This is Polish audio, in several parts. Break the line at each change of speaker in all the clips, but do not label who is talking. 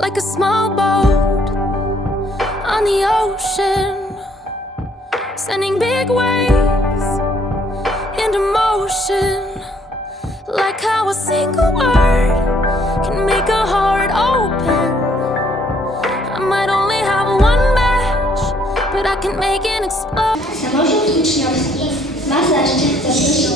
like a small boat on the ocean, sending big waves into motion. Like how a single word can make a heart open. I might only have one match, but I can make it explode.
Samorząd uczniowski ma zaszczyt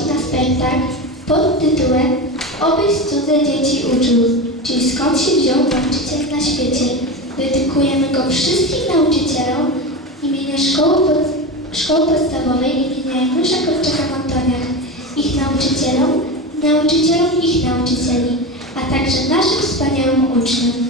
na spektakl pod tytułem Obyś cudze dzieci uczył, czyli skąd się wziął nauczyciel na świecie. Dedykujemy go wszystkim nauczycielom imienia Szkoły, Szkoły Podstawowej imienia Janusza Korczaka w Antoniach, ich nauczycielom, nauczycielom ich nauczycieli, a także naszym wspaniałym uczniom.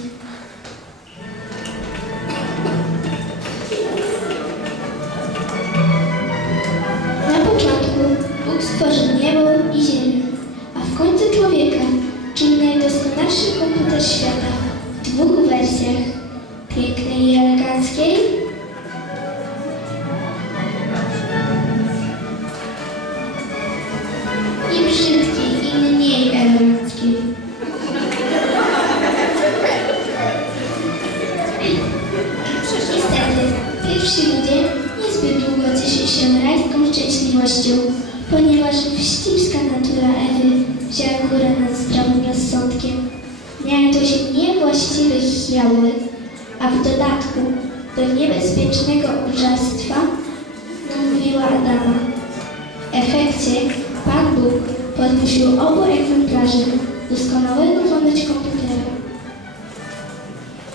Bóg podmusił obu egzemplarzy doskonałego ponoć komputera.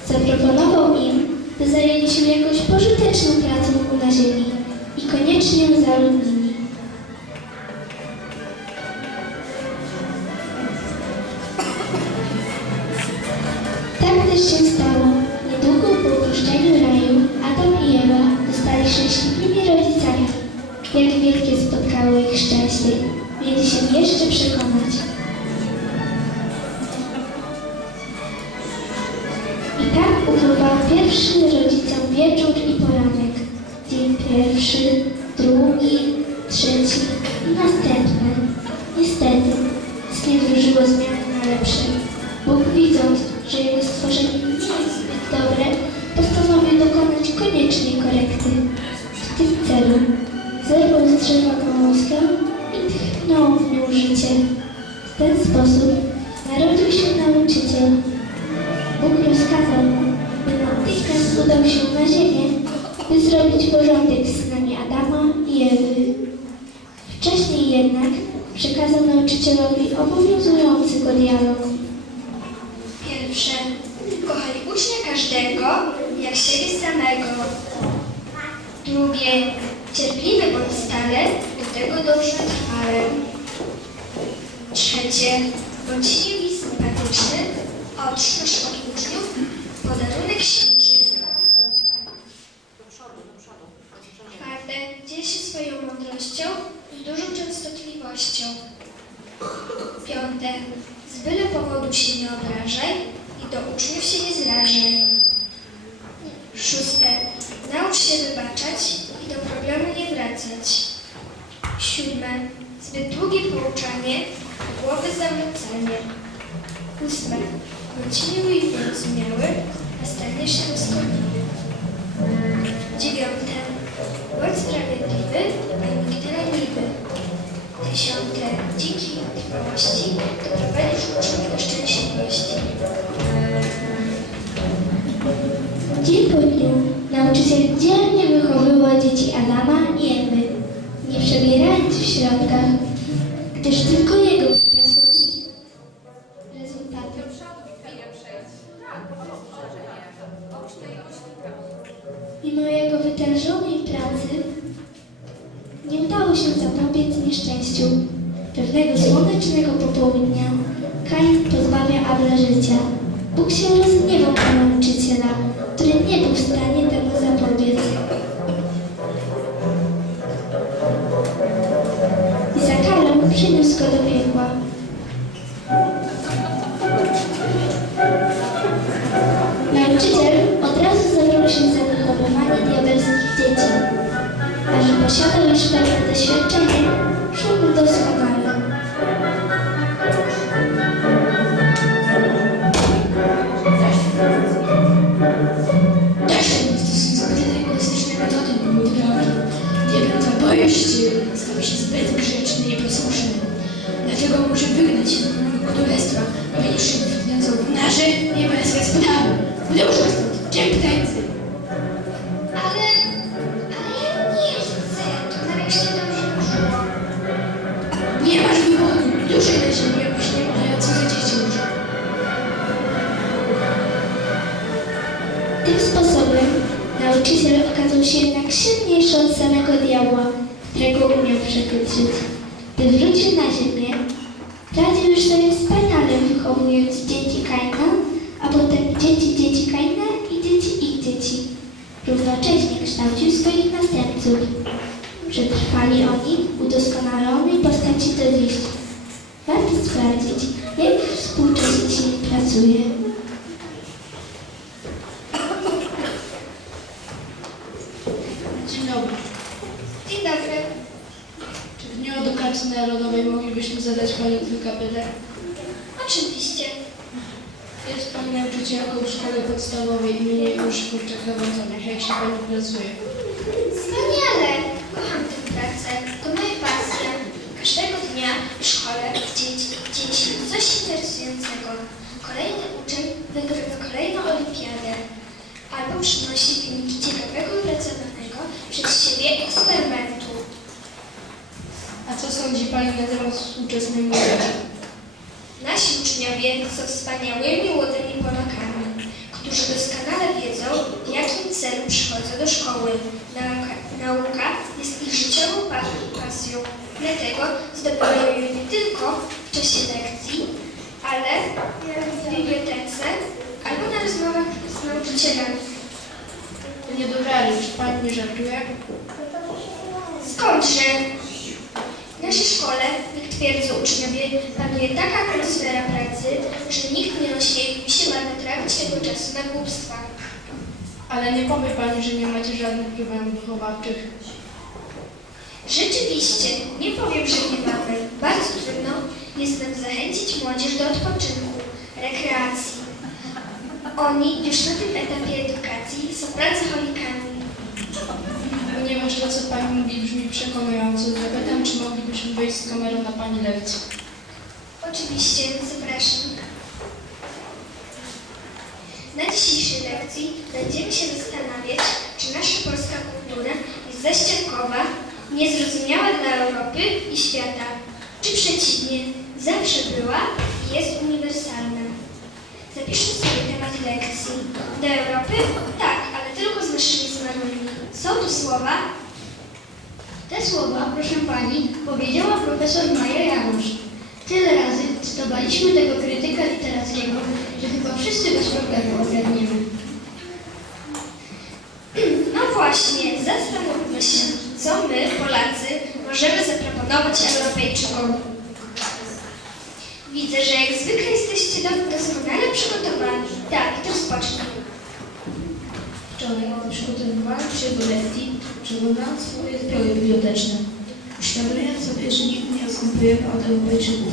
Zaproponował im, by zajęli się jakąś pożyteczną pracą na ziemi i koniecznie zaludnili. W ten sposób narodził się nauczyciel, Bóg rozkazał mu, by natychmiast udał się na ziemię, by zrobić porządek z synami Adama i Ewy. Wcześniej jednak przekazał nauczycielowi obowiązujący go dialog.
Pierwsze. Kochaj ucznia każdego jak siebie samego. Drugie. Cierpliwy bądź stale, do tego dobrze trwale. Trzecie. Bądź miły i sympatyczny, a otrzymasz od uczniów podarunek śliczny. Czwarte. Dziel się swoją mądrością i dużą częstotliwością. Piąte. Z byle powodu się nie obrażaj i do uczniów się nie zrażaj. Szóste. Naucz się wybaczać i do problemu nie wracać. Siódme. Zbyt długie pouczanie, głowy zawracanie. Ósme. Bądź miły i wyrozumiały, a staniesz się doskonały. Dziewiąte. Bądź sprawiedliwy, a. Dziesiąte. Dzięki wytrwałości doprowadzisz uczniów do szczęśliwości.
Dzień po dniu nauczyciel dzielnie wychowywał dzieci Adama i Ewy, nie przebierając w środkach, gdyż tylko jego przyniosło rezultaty. Mimo jego wytężonej pracy udało się zapobiec nieszczęściu. Pewnego słonecznego popołudnia Kain pozbawia Abla życia. Bóg się rozgniewał na nauczyciela, który nie był w stanie temu zapobiec. I za karę przyniósł go do piekła.
Imienia Józefa Kurczaka w Antoniach. Jak się Pani pracuje?
Dlatego zdobywają ją nie tylko w czasie lekcji, ale w bibliotece albo na rozmowach z nauczycielami.
Nie do wiary, czy Pani nie żartuje?
Skądże? W naszej szkole, jak twierdzą uczniowie, panuje taka atmosfera pracy, że nikt nie ośmieli się marnotrawić tego czasu na głupstwa.
Ale nie powie Pani, że nie macie żadnych problemów wychowawczych.
Rzeczywiście, nie powiem, że nie mamy. Bardzo trudno jest nam zachęcić młodzież do odpoczynku, rekreacji. Oni już na tym etapie edukacji są pracocholikami.
Ponieważ to, co Pani mówi, brzmi przekonująco, zapytam, czy moglibyśmy wejść z kamerą na Pani lekcję.
Oczywiście, zapraszam. Na dzisiejszej lekcji będziemy się zastanawiać, czy nasza polska kultura jest zaściankowa, niezrozumiała dla Europy i świata, czy przeciwnie, zawsze była i jest uniwersalna. Zapiszmy sobie temat lekcji. Do Europy? Tak, ale tylko z naszymi zmarłymi. Są tu słowa?
Te słowa, proszę pani, powiedziała profesor Maja Janusz. Tyle razy cytowaliśmy tego krytyka literackiego, że chyba wszyscy bez problemu ogarniemy.
No właśnie, zastanówmy się, co my, Polacy, możemy zaproponować Europejczykom. Widzę, że jak zwykle jesteście do- doskonale przygotowani. Tak, to rozpocznij.
Wczoraj przygotowywałem się do lekcji, przeglądając swoje zbiory biblioteczne, uświadamiając sobie, że nigdy nie odstępujemy od Europejczyków.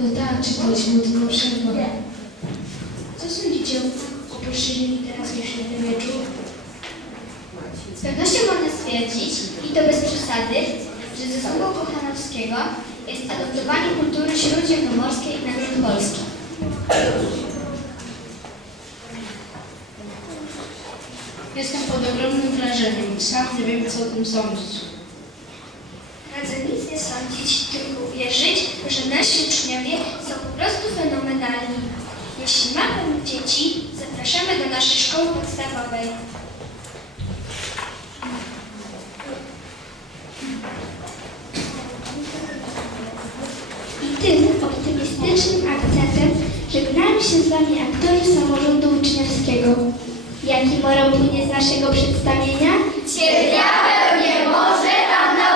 No tak, czytaliśmy o tym poprzednio.
Co sądzicie o płaszczyźnie literackiej w średniowieczu? Z pewnością można stwierdzić, i to bez przesady, że zasługą Kochanowskiego jest adoptowanie kultury śródziemnomorskiej na grunt polski.
Jestem pod ogromnym wrażeniem sam nie wiem, co o tym sądzić.
Radzę nic nie sądzić, tylko uwierzyć, że nasi uczniowie są po prostu fenomenalni. Jeśli ma Pan dzieci, zapraszamy do naszej szkoły podstawowej.
I tym optymistycznym akcentem żegnają się z Wami aktorzy samorządu uczniowskiego. Jaki morał płynie z naszego przedstawienia?
Cierpiaweł nie może, tam nauczyciela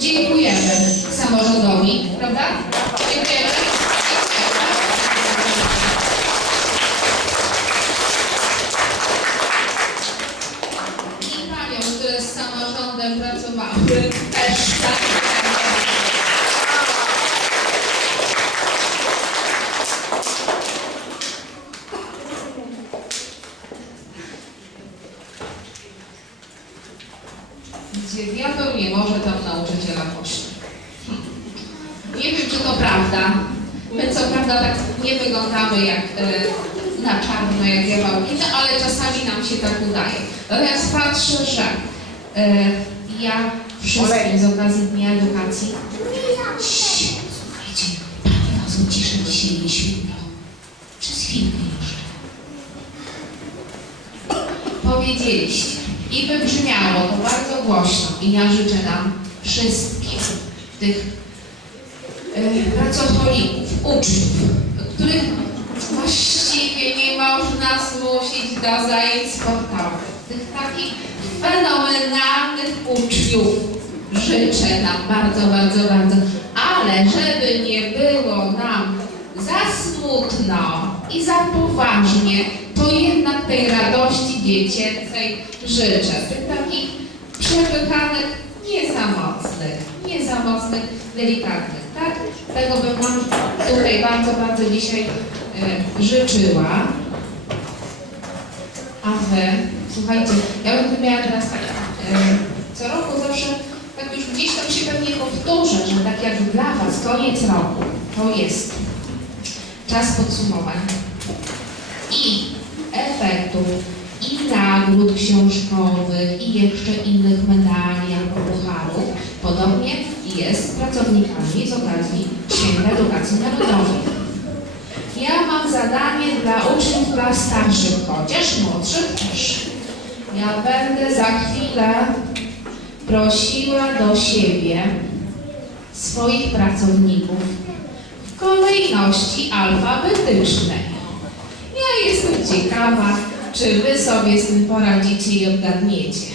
dziękujemy samorządowi, prawda? Dziękujemy. I paniom, które z samorządem pracowały, też tak. Diabeł nie może tam nauczyciela pośle. Nie wiem, czy to prawda. My co prawda tak nie wyglądamy jak e, na czarno, jak diabełki, no ale czasami nam się tak udaje. Natomiast patrzę, że e, ja wszystkim z okazji Dnia Edukacji Cii, słuchajcie, znalazłem ciszę dzisiaj nie świetno. Jeszcze powiedzieliście i wybrzmiało to bardzo głośno i ja życzę nam wszystkim tych pracowników, uczniów, których właściwie nie można zmusić do zajęć sportowych, tych takich fenomenalnych uczniów życzę nam bardzo, bardzo, bardzo, ale żeby nie było nam za smutno i za poważnie, to jednak tej radości dziecięcej życzę. Tych takich przepychanych, nie za mocnych, nie za mocnych, delikatnych, tak? Tego bym Wam tutaj bardzo, bardzo dzisiaj e, życzyła. A Wy, słuchajcie, ja bym miała teraz tak, e, co roku zawsze, tak już gdzieś tam się pewnie powtórzę, że tak jak dla Was koniec roku, to jest czas podsumowań efektów, i nagród książkowych, i jeszcze innych medali albo pucharów. Podobnie jest z pracownikami z okazji Święta Edukacji Narodowej. Ja mam zadanie dla uczniów klas starszych, chociaż młodszych też. Ja będę za chwilę prosiła do siebie swoich pracowników w kolejności alfabetycznej. Jestem ciekawa, czy wy sobie z tym poradzicie i odgadniecie.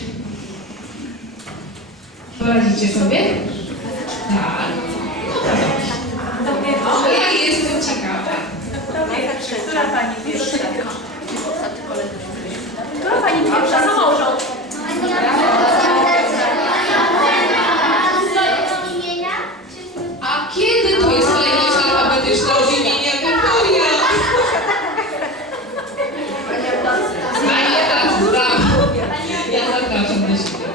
Poradzicie sobie? Tak. No to dobrze. Ja jestem ciekawa.
Która pani pierwsza? Która pani pierwsza? Samorząd.
A kiedy to jest kolejność alfabetyczna od imienia Wiktoria? Pani Ewa, brawo. Ja zapraszam do siebie.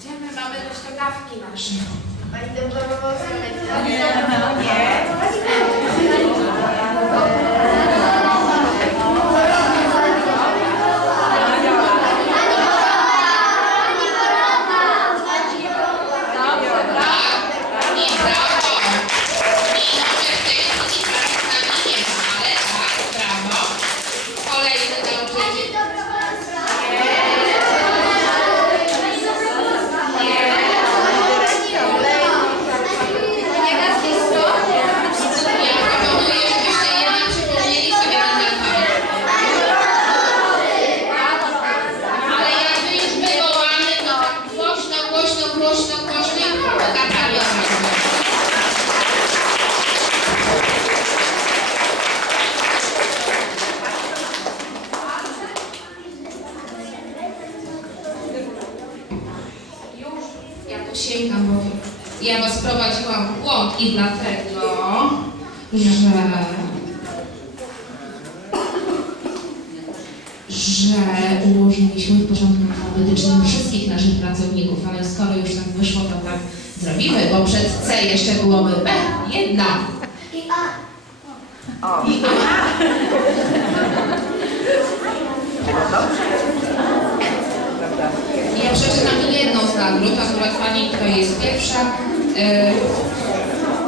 Gdzie my mamy te ściągawki nasze? Nie brawo. Mimo, że w tej chwili pracy z nami nie ma, ale tak, brawo. Kolejny nauczyciel. Ja proponuję, żebyście jednak przypomnieli sobie ten alfabet. Ale jakby już wywołany, to tak głośno, głośno, głośno, głośno i prowokatami od razu. Już ja to sięgam, bo ja was prowadziłam w błąd i dlatego, że że ułożyliśmy w porządku alfabetycznym wszystkich naszych pracowników, ale skoro już tak wyszło, to tak zrobimy, bo przed C jeszcze byłoby B, jedna.
I a.
I A. Ja przeczytam jedną z nagród, akurat pani, która jest pierwsza. E,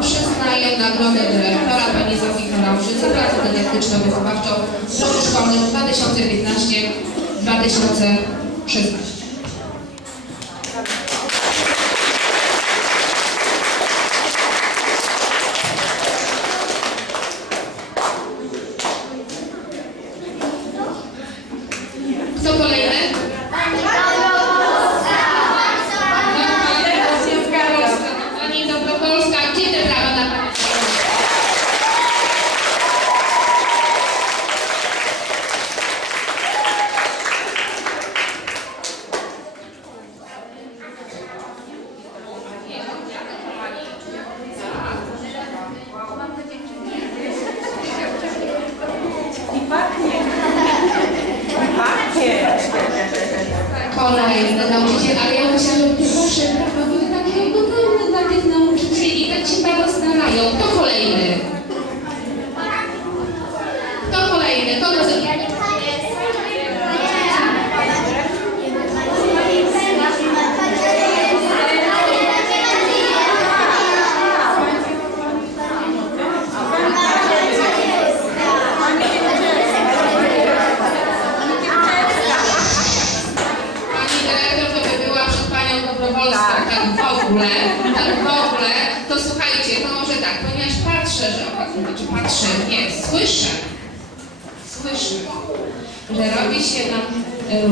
przyznaję nagrodę dyrektora pani Zofii Za pracę dydaktyczno-wychowawczą roku szkolnym 2015-2016.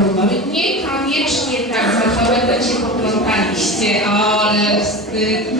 Romowi. Nie koniecznie tak zapamiętać się poplątaliście, ale wstyd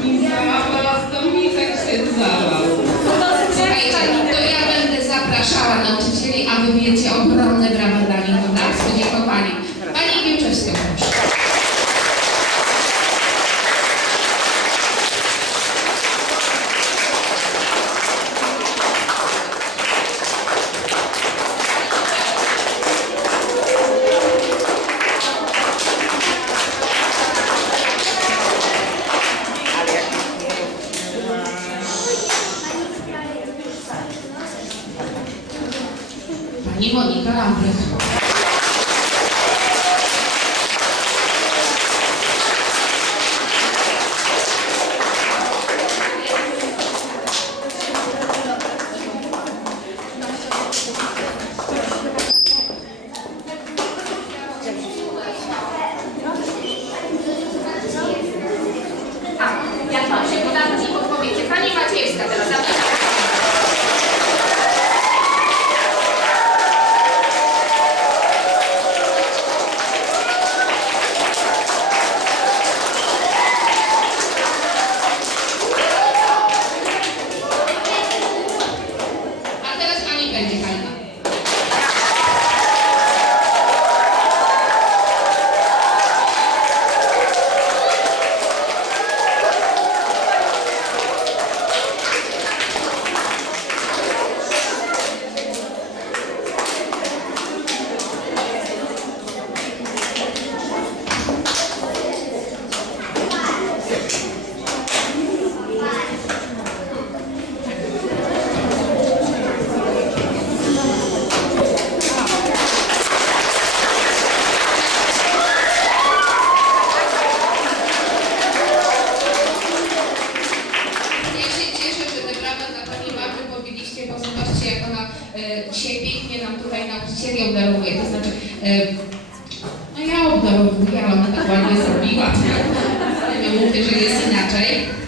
mówiłam, ona tak dokładnie zrobiła. Nie mówię, że jest inaczej.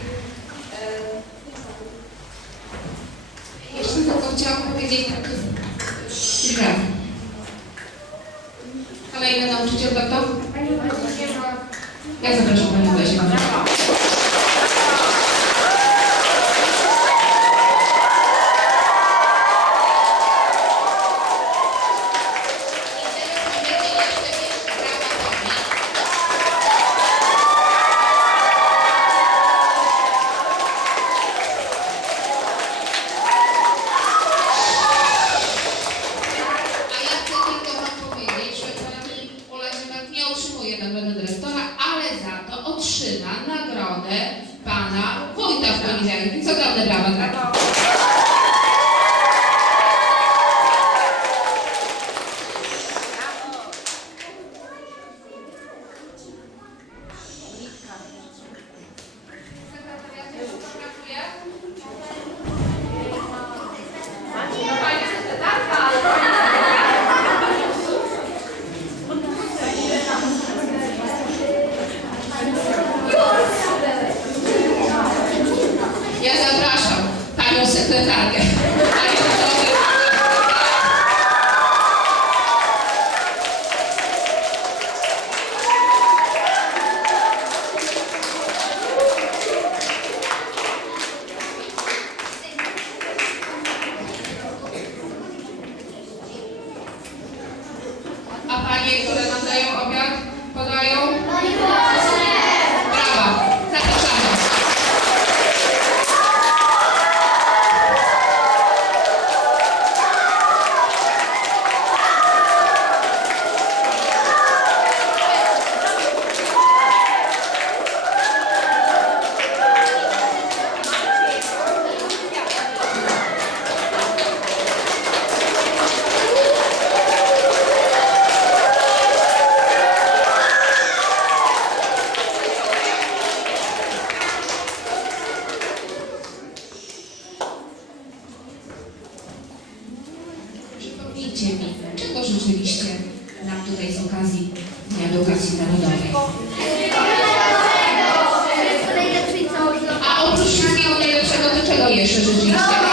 i jeszcze rzeczywiście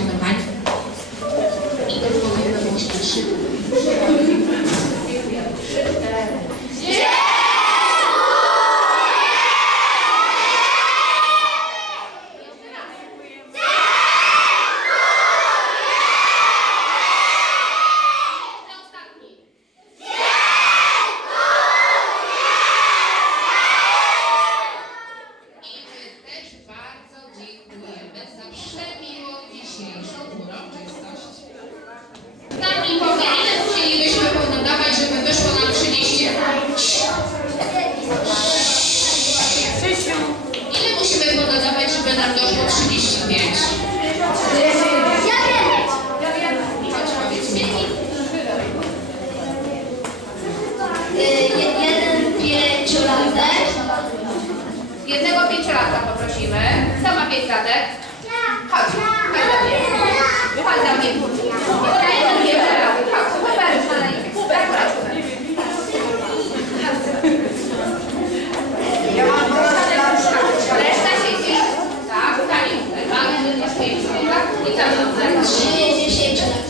on the right Jednego pięciolatka poprosimy. Kto ma pięć latek? Chodź, chodź do mnie. Chodź do mnie. Jeden pięciolatek. Chodź, na. Hubert, chodź. Reszta siedzi. Tak. Mamy masz pięć, tak? I tam dobrze.
Trzy, dziesięć lat.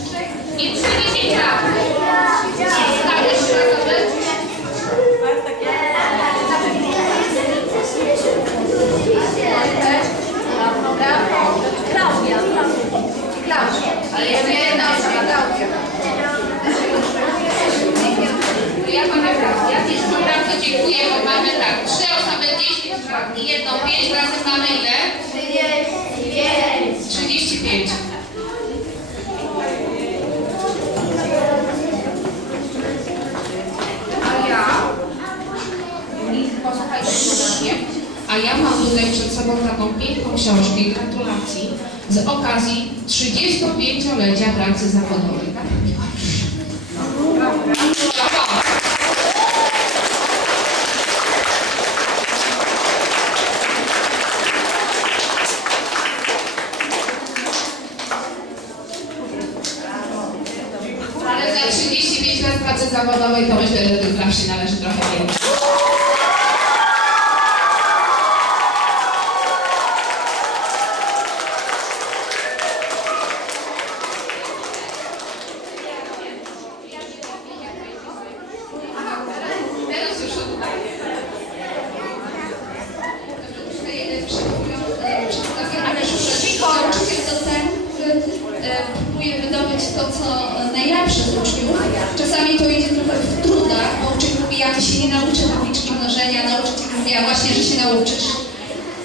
I 30 lat. Skakujesz trzy razy. Klaudia. Klaudia. Ale jeszcze jedna osoba, Klaudia. Ja pana Klaudia. Bardzo dziękuję, bo mamy tak, trzy osoby 10 lat i jedną 5 razy mamy ile? 35. A ja, posłuchajcie uważnie, a ja mam tutaj przed sobą taką piękną książkę gratulacji z okazji 35-lecia pracy zawodowej. Tak? Brawo. Ale za 35 lat pracy zawodowej to myślę, że tym wam się należy trochę więcej. Teraz już oddaję.
Ale nauczyciel to ten, który e, próbuje wydobyć to, co e, najlepsze z uczniów. Czasami to idzie trochę w trudach, bo uczeń mówi, ja ty się nie nauczę tabliczki mnożenia, nauczyciel mówi, a właśnie, że się nauczysz.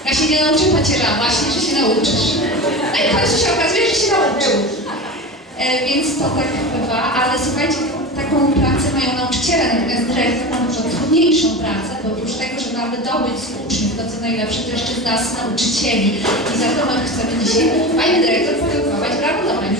Ja się nie nauczę pacierza, właśnie, że się nauczysz. No i w się okazuje, że się nauczył. E, więc to tak bywa, ale słuchajcie, taką pracę mają nauczyciele, natomiast dyrektor ma dużo trudniejszą pracę, bo oprócz tego, że ma wydobyć z uczniów to, co najlepsze, to jeszcze z nas, nauczycieli. I za to my chcemy dzisiaj Pani Dyrektor podziękować. Brawo dla Pani